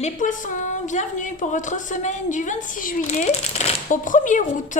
Les poissons, bienvenue pour votre semaine du 26 juillet au 1er août.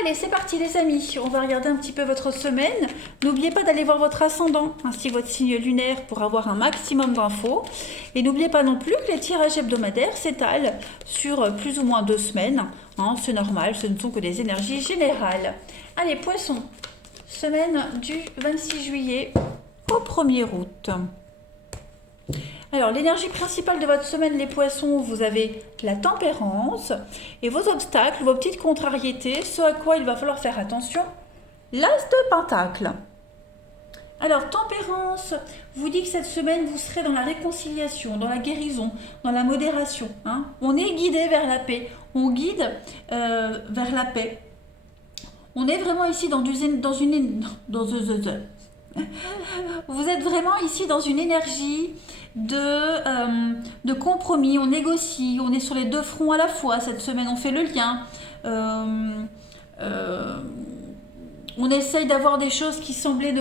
Allez, c'est parti les amis, on va regarder un petit peu votre semaine. N'oubliez pas d'aller voir votre ascendant ainsi que votre signe lunaire pour avoir un maximum d'infos. Et n'oubliez pas non plus que les tirages hebdomadaires s'étalent sur plus ou moins 2 semaines. C'est normal, ce ne sont que des énergies générales. Allez, poissons, semaine du 26 juillet au 1er août. Alors, l'énergie principale de votre semaine, les poissons, vous avez la tempérance et vos obstacles, vos petites contrariétés, ce à quoi il va falloir faire attention, l'as de pentacle. Alors, tempérance vous dit que cette semaine, vous serez dans la réconciliation, dans la guérison, dans la modération. On est guidé vers la paix, on guide vers la paix. On est vraiment ici vous êtes vraiment ici dans une énergie de compromis, on négocie, on est sur les deux fronts à la fois cette semaine, on fait le lien. On essaye d'avoir des choses qui semblaient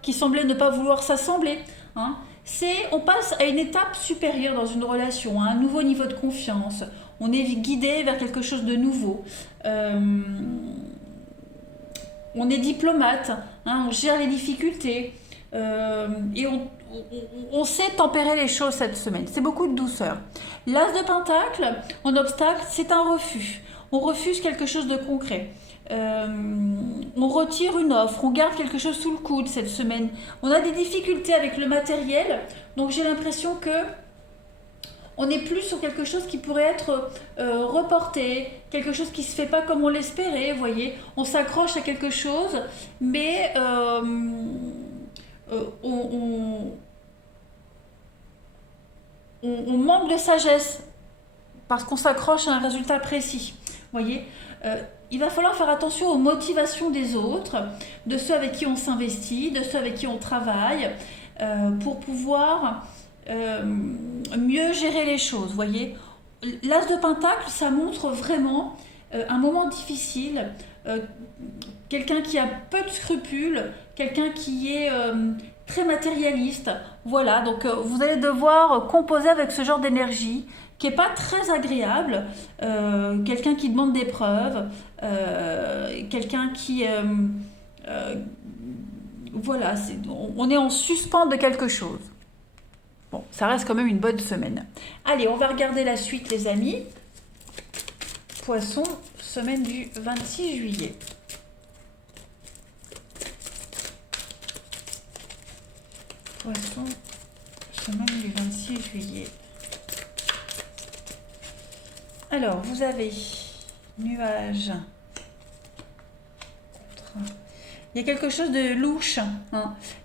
qui semblaient ne pas vouloir s'assembler. On passe à une étape supérieure dans une relation, à un nouveau niveau de confiance. On est guidé vers quelque chose de nouveau. On est diplomate, on gère les difficultés et on sait tempérer les choses cette semaine. C'est beaucoup de douceur. L'as de pentacle, en obstacle, c'est un refus. On refuse quelque chose de concret. On retire une offre, on garde quelque chose sous le coude cette semaine. On a des difficultés avec le matériel, donc j'ai l'impression que on n'est plus sur quelque chose qui pourrait être reporté, quelque chose qui ne se fait pas comme on l'espérait, vous voyez. On s'accroche à quelque chose, mais on manque de sagesse parce qu'on s'accroche à un résultat précis, vous voyez. Il va falloir faire attention aux motivations des autres, de ceux avec qui on s'investit, de ceux avec qui on travaille, pour pouvoir mieux gérer les choses, voyez. L'as de pentacle, ça montre vraiment un moment difficile, quelqu'un qui a peu de scrupules, quelqu'un qui est très matérialiste, voilà. Donc vous allez devoir composer avec ce genre d'énergie qui n'est pas très agréable, quelqu'un qui demande des preuves, quelqu'un qui voilà, on est en suspens de quelque chose. Bon, ça reste quand même une bonne semaine. Allez, on va regarder la suite, les amis. Poisson, semaine du 26 juillet. Poisson, semaine du 26 juillet. Alors, vous avez nuage. Il y a quelque chose de louche,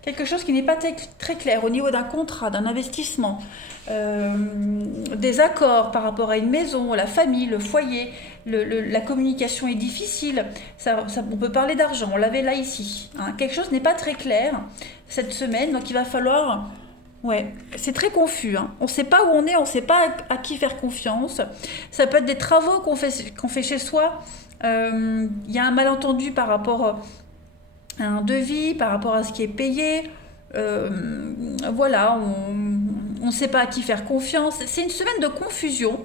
quelque chose qui n'est pas très clair au niveau d'un contrat, d'un investissement, des accords par rapport à une maison, la famille, le foyer, la communication est difficile, on peut parler d'argent, on l'avait là ici. Quelque chose n'est pas très clair cette semaine, donc il va falloir... Ouais, c'est très confus. On ne sait pas où on est, on ne sait pas à qui faire confiance. Ça peut être des travaux qu'on fait chez soi. Il y a un malentendu par rapport un devis, par rapport à ce qui est payé. Voilà, on ne sait pas à qui faire confiance. C'est une semaine de confusion.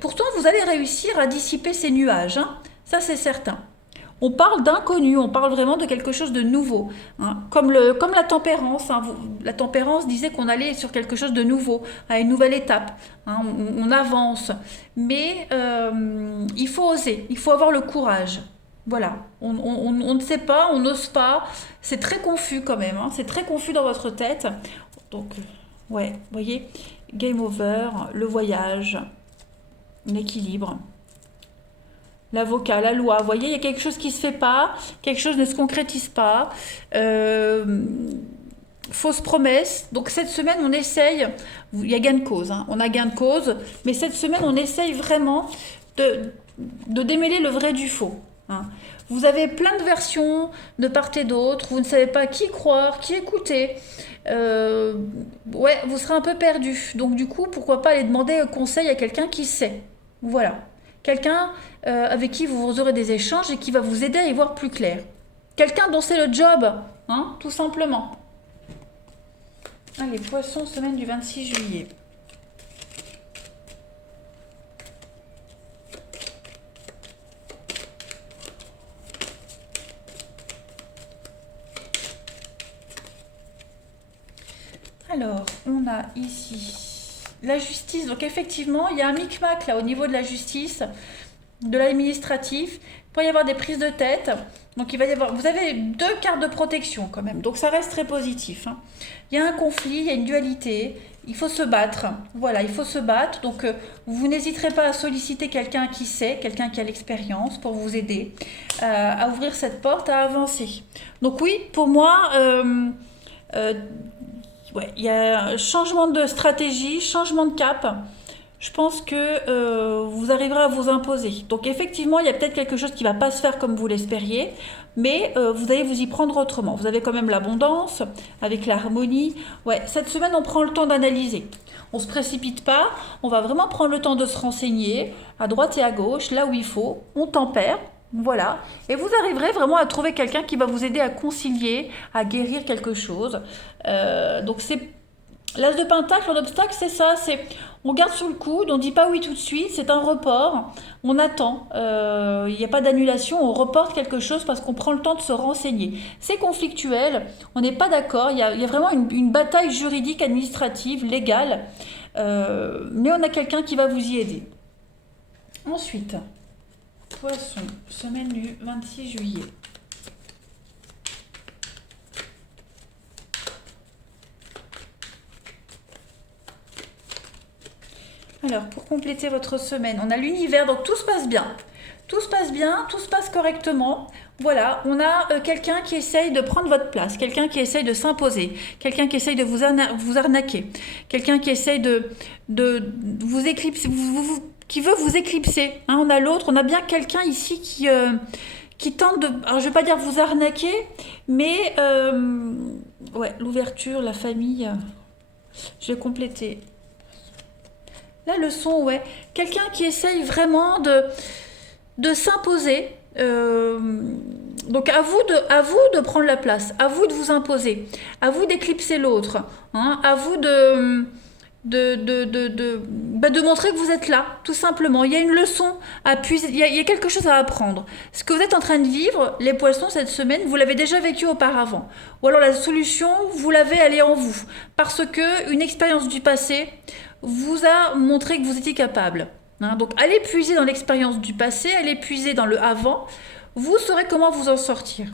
Pourtant, vous allez réussir à dissiper ces nuages. Ça, c'est certain. On parle d'inconnu, on parle vraiment de quelque chose de nouveau. Comme la tempérance. La tempérance disait qu'on allait sur quelque chose de nouveau, à une nouvelle étape. On avance. Mais il faut oser, il faut avoir le courage. Voilà, on ne sait pas, on n'ose pas, c'est très confus quand même, c'est très confus dans votre tête. Donc, ouais, vous voyez, game over, le voyage, l'équilibre, l'avocat, la loi, vous voyez, il y a quelque chose qui ne se fait pas, quelque chose ne se concrétise pas, fausse promesse. Donc cette semaine, on essaye, il y a gain de cause, on a gain de cause, mais cette semaine, on essaye vraiment de démêler le vrai du faux. Vous avez plein de versions de part et d'autre, vous ne savez pas qui croire, qui écouter. Ouais, vous serez un peu perdu. Donc du coup, pourquoi pas aller demander conseil à quelqu'un qui sait. Voilà. Quelqu'un avec qui vous aurez des échanges et qui va vous aider à y voir plus clair. Quelqu'un dont c'est le job, tout simplement. Allez, poisson, semaine du 26 juillet. Alors, on a ici la justice. Donc effectivement, il y a un micmac là au niveau de la justice, de l'administratif. Il pourrait y avoir des prises de tête. Donc il va y avoir, vous avez deux cartes de protection quand même. Donc ça reste très positif, hein. Il y a un conflit, il y a une dualité. Il faut se battre. Voilà, il faut se battre. Donc vous n'hésiterez pas à solliciter quelqu'un qui sait, quelqu'un qui a l'expérience pour vous aider à ouvrir cette porte, à avancer. Donc oui, pour moi, euh, ouais, il y a un changement de stratégie, changement de cap. Je pense que vous arriverez à vous imposer. Donc effectivement, il y a peut-être quelque chose qui ne va pas se faire comme vous l'espériez, mais vous allez vous y prendre autrement. Vous avez quand même l'abondance, avec l'harmonie. Ouais, cette semaine, on prend le temps d'analyser. On ne se précipite pas, on va vraiment prendre le temps de se renseigner, à droite et à gauche, là où il faut. On tempère, voilà. Et vous arriverez vraiment à trouver quelqu'un qui va vous aider à concilier, à guérir quelque chose. Donc c'est l'as de pentacle, l'obstacle, c'est ça, c'est on garde sur le coude, on dit pas oui tout de suite, c'est un report, on attend, il n'y a pas d'annulation, on reporte quelque chose parce qu'on prend le temps de se renseigner. C'est conflictuel, on n'est pas d'accord, il y a vraiment une bataille juridique, administrative, légale, mais on a quelqu'un qui va vous y aider. Ensuite, poisson, semaine du 26 juillet. Alors, pour compléter votre semaine, on a l'univers, donc tout se passe bien. Tout se passe bien, tout se passe correctement. Voilà, on a quelqu'un qui essaye de prendre votre place, quelqu'un qui essaye de s'imposer, quelqu'un qui essaye de vous arnaquer, quelqu'un qui essaye de vous éclipser, qui veut vous éclipser. Hein, on a l'autre, on a bien quelqu'un ici qui tente de... Alors, je ne vais pas dire vous arnaquer, mais... ouais, l'ouverture, la famille... je vais compléter. La leçon, ouais. Quelqu'un qui essaye vraiment de s'imposer. Donc à vous de prendre la place, à vous de vous imposer, à vous d'éclipser l'autre, hein, à vous de montrer que vous êtes là, tout simplement. Il y a une leçon à puiser, il y a quelque chose à apprendre. Ce que vous êtes en train de vivre, les poissons, cette semaine, vous l'avez déjà vécu auparavant. Ou alors la solution, vous l'avez, elle est en vous. Parce que une expérience du passé vous a montré que vous étiez capable. Hein, donc allez puiser dans l'expérience du passé, allez puiser dans le avant, vous saurez comment vous en sortir.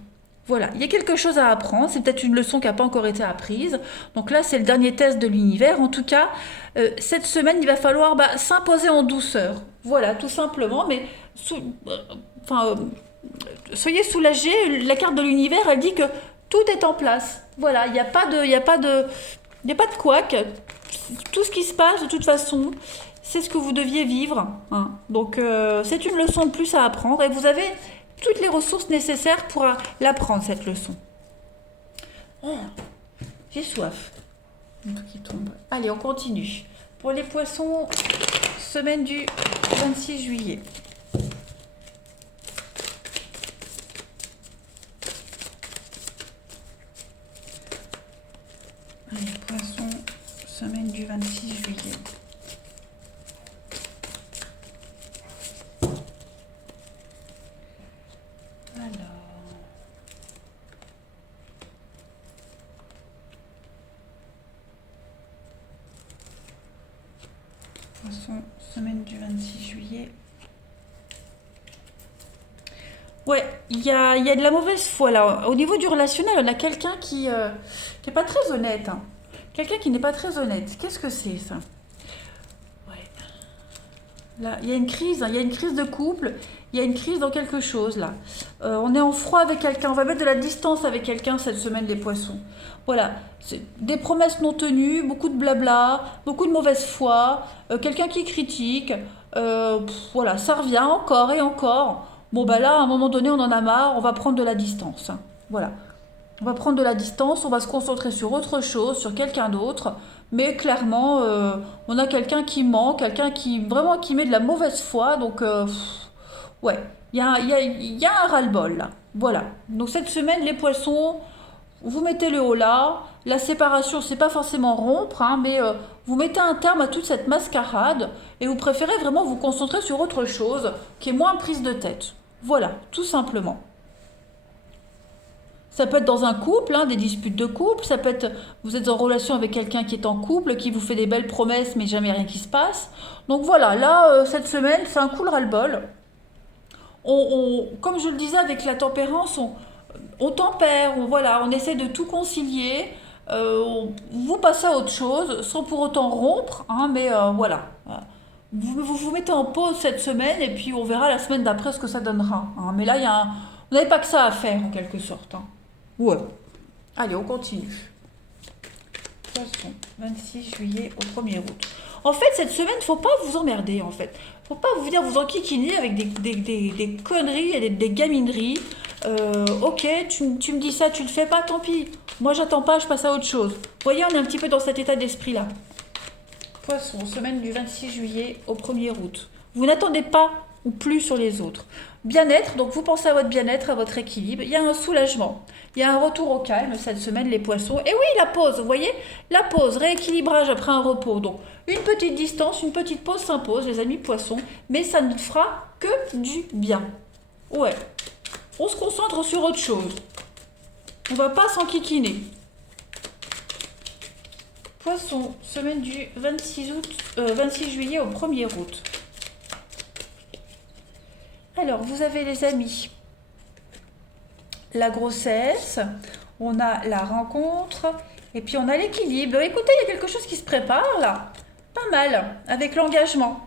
Voilà, il y a quelque chose à apprendre, c'est peut-être une leçon qui n'a pas encore été apprise. Donc là, c'est le dernier test de l'univers. En tout cas, cette semaine, il va falloir s'imposer en douceur. Voilà, tout simplement, mais soyez soulagés, la carte de l'univers, elle dit que tout est en place. Voilà, il n'y a pas de couac. Tout ce qui se passe, de toute façon, c'est ce que vous deviez vivre. Hein. Donc, c'est une leçon de plus à apprendre et vous avez toutes les ressources nécessaires pour l'apprendre, cette leçon. Oh, j'ai soif. Un truc qui tombe. Allez, on continue. Pour les poissons, semaine du 26 juillet. Allez, poissons, semaine du 26 juillet. Semaine du 26 juillet. Ouais, il y a de la mauvaise foi là. Au niveau du relationnel, on a quelqu'un qui est pas très honnête. Hein. Quelqu'un qui n'est pas très honnête. Qu'est-ce que c'est ça? Ouais. Là, il y a une crise, hein. Il y a une crise de couple. Il y a une crise dans quelque chose là. On est en froid avec quelqu'un. On va mettre de la distance avec quelqu'un cette semaine, les poissons. Voilà, c'est des promesses non tenues, beaucoup de blabla, beaucoup de mauvaise foi, quelqu'un qui critique, voilà, ça revient encore et encore. Bon bah là, à un moment donné, on en a marre, on va prendre de la distance. Hein. Voilà, on va prendre de la distance, on va se concentrer sur autre chose, sur quelqu'un d'autre. Mais clairement, on a quelqu'un qui ment, quelqu'un qui vraiment qui met de la mauvaise foi, donc ouais, il y a un ras-le-bol là. Voilà, donc cette semaine, les poissons... vous mettez le haut là. La séparation, c'est pas forcément rompre, hein, mais vous mettez un terme à toute cette mascarade et vous préférez vraiment vous concentrer sur autre chose qui est moins prise de tête. Voilà, tout simplement. Ça peut être dans un couple, hein, des disputes de couple, ça peut être, vous êtes en relation avec quelqu'un qui est en couple, qui vous fait des belles promesses, mais jamais rien qui se passe. Donc voilà, là, cette semaine, c'est un coup de ras-le-bol. Comme je le disais avec la tempérance, on tempère, voilà, on essaie de tout concilier, vous passez à autre chose, sans pour autant rompre, hein, mais voilà. Vous mettez en pause cette semaine, et puis on verra la semaine d'après ce que ça donnera, hein. Mais là, vous n'avez pas que ça à faire, en quelque sorte, hein. Ouais. Allez, on continue. Poisson, 26 juillet au 1er août. En fait, cette semaine, faut pas vous emmerder, en fait. Faut pas vous venir vous enquiquiner avec des conneries et des gamineries. Ok, tu me dis ça, tu le fais pas, tant pis. Moi, j'attends pas, je passe à autre chose. Vous voyez, on est un petit peu dans cet état d'esprit-là. Poisson, semaine du 26 juillet au 1er août. Vous n'attendez pas ou plus sur les autres. Bien-être, donc vous pensez à votre bien-être, à votre équilibre. Il y a un soulagement. Il y a un retour au calme cette semaine, les poissons. Et oui, la pause, vous voyez, la pause, rééquilibrage après un repos. Donc, une petite distance, une petite pause s'impose, les amis poissons, mais ça ne fera que du bien. Ouais, on se concentre sur autre chose. On va pas s'enquiquiner. Poisson, semaine du 26 juillet au 1er août. Alors, vous avez les amis, la grossesse, on a la rencontre, et puis on a l'équilibre. Écoutez, il y a quelque chose qui se prépare là, pas mal, avec l'engagement.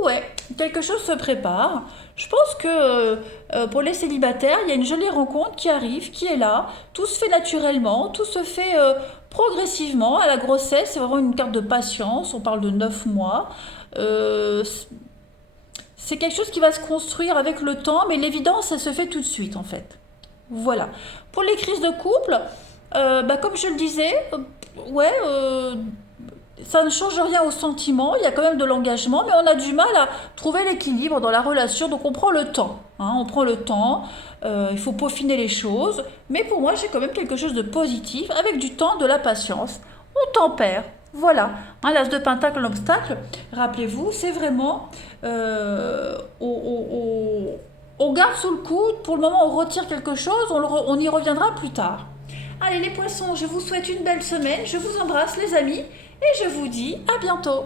Ouais, quelque chose se prépare. Je pense que pour les célibataires, il y a une jolie rencontre qui arrive, qui est là. Tout se fait naturellement, tout se fait progressivement. À la grossesse, c'est vraiment une carte de patience, on parle de 9 mois. C'est quelque chose qui va se construire avec le temps, mais l'évidence, ça se fait tout de suite en fait. Voilà. Pour les crises de couple, comme je le disais, ça ne change rien au sentiment, il y a quand même de l'engagement, mais on a du mal à trouver l'équilibre dans la relation, donc on prend le temps. Hein, on prend le temps, il faut peaufiner les choses, mais pour moi, j'ai quand même quelque chose de positif, avec du temps, de la patience. On tempère. Voilà, hein, l'as de pentacle, l'obstacle, rappelez-vous, c'est vraiment, on garde sous le coude, pour le moment on retire quelque chose, on y reviendra plus tard. Allez les poissons, je vous souhaite une belle semaine, je vous embrasse les amis, et je vous dis à bientôt.